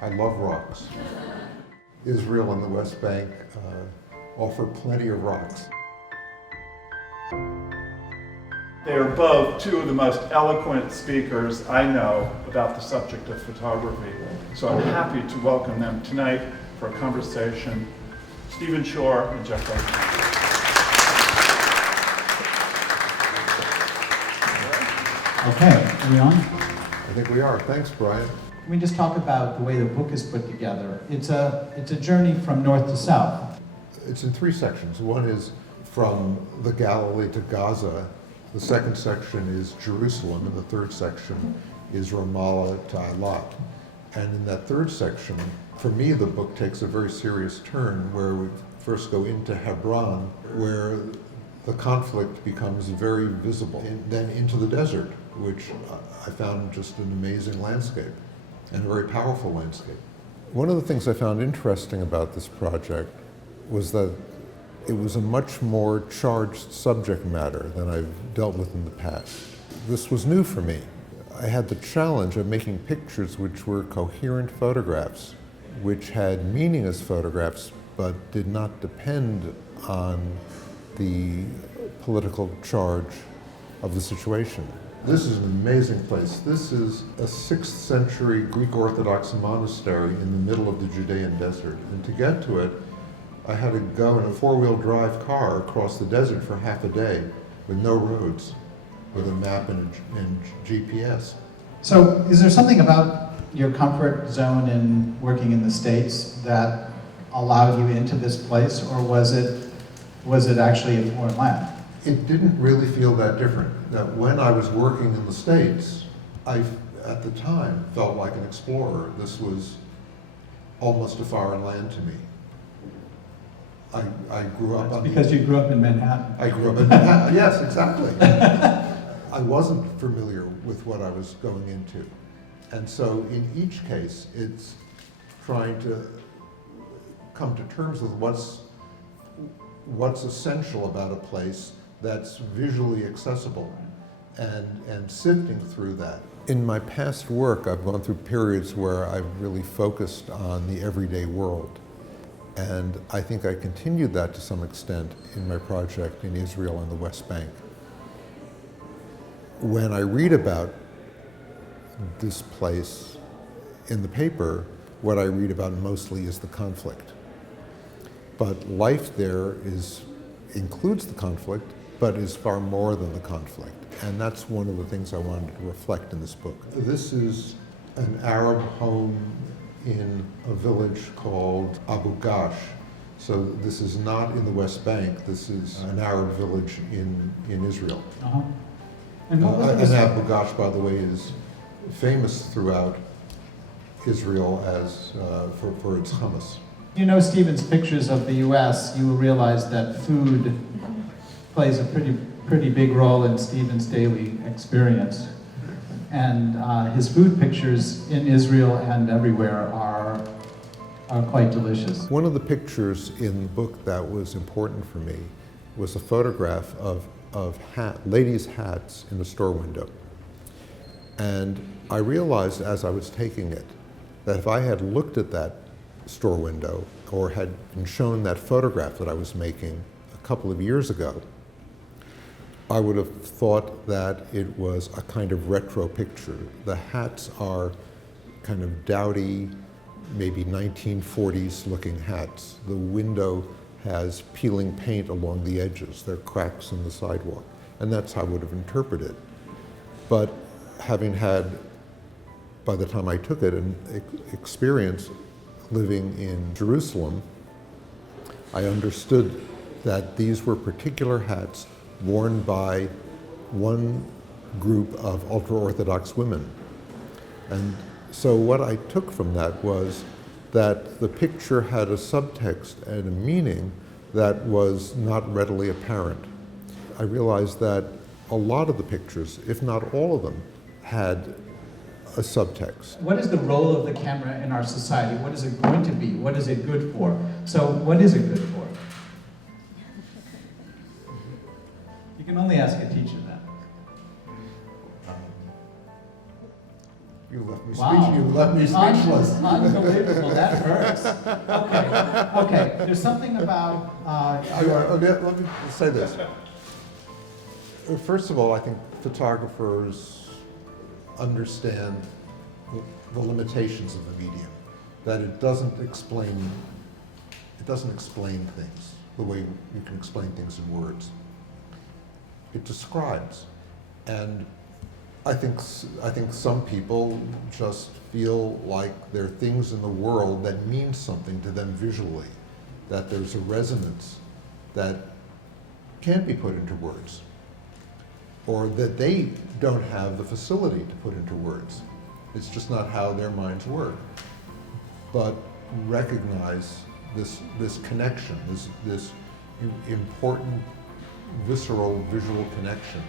I love rocks. Israel and the West Bank offer plenty of rocks. They are both two of the most eloquent speakers I know about the subject of photography. So I'm happy to welcome them tonight for a conversation. Stephen Shore and Jeff Rosenthal. Okay, are we on? I think we are. Thanks, Brian. Can we just talk about the way the book is put together? It's a journey from north to south. It's in three sections. One is from the Galilee to Gaza. The second section is Jerusalem, and the third section is Ramallah to Eilat. And in that third section, for me, the book takes a very serious turn where we first go into Hebron, where the conflict becomes very visible, and then into the desert, which I found just an amazing landscape and a very powerful landscape. One of the things I found interesting about this project was that it was a much more charged subject matter than I've dealt with in the past. This was new for me. I had the challenge of making pictures which were coherent photographs, which had meaning as photographs, but did not depend on the political charge of the situation. This is an amazing place. This is a 6th century Greek Orthodox monastery in the middle of the Judean desert. And to get to it, I had to go in a 4-wheel drive car across the desert for half a day with no roads, with a map and GPS. So is there something about your comfort zone in working in the States that allowed you into this place, or was it actually a foreign land? It didn't really feel that different. That when I was working in the States, I, at the time, felt like an explorer. This was almost a foreign land to me. I grew up on... Because you grew up in Manhattan. I grew up in Manhattan, yes, exactly. I wasn't familiar with what I was going into. And so in each case, it's trying to come to terms with what's essential about a place that's visually accessible and sifting through that. In my past work, I've gone through periods where I've really focused on the everyday world. And I think I continued that to some extent in my project in Israel and the West Bank. When I read about this place in the paper, what I read about mostly is the conflict. But life there includes the conflict, but is far more than the conflict. And that's one of the things I wanted to reflect in this book. This is an Arab home in a village called Abu Ghash. So this is not in the West Bank, this is an Arab village in Israel. Uh-huh. And And Abu Ghash, by the way, is famous throughout Israel as for its hummus. You know Stephen's pictures of the U.S., you will realize that food plays a pretty big role in Stephen's daily experience. And his food pictures in Israel and everywhere are quite delicious. One of the pictures in the book that was important for me was a photograph of ladies' hats in a store window. And I realized as I was taking it that if I had looked at that store window or had been shown that photograph that I was making a couple of years ago, I would have thought that it was a kind of retro picture. The hats are kind of dowdy, maybe 1940s looking hats. The window has peeling paint along the edges. There are cracks in the sidewalk. And that's how I would have interpreted it. But having had, by the time I took it, an experience living in Jerusalem, I understood that these were particular hats worn by one group of ultra-Orthodox women. And so what I took from that was that the picture had a subtext and a meaning that was not readily apparent. I realized that a lot of the pictures, if not all of them, had a subtext. What is the role of the camera in our society? What is it going to be? What is it good for? So what is it good for? You can only ask a teacher that. You left me Wow. You left me speechless. Unbelievable, that hurts. Okay, there's something about, Let me say this. First of all, I think photographers understand the limitations of the medium, that it doesn't explain things the way you can explain things in words. It describes, and I think some people just feel like there are things in the world that mean something to them visually, that there's a resonance that can't be put into words, or that they don't have the facility to put into words. It's just not how their minds work. But recognize this connection, this important visceral visual connection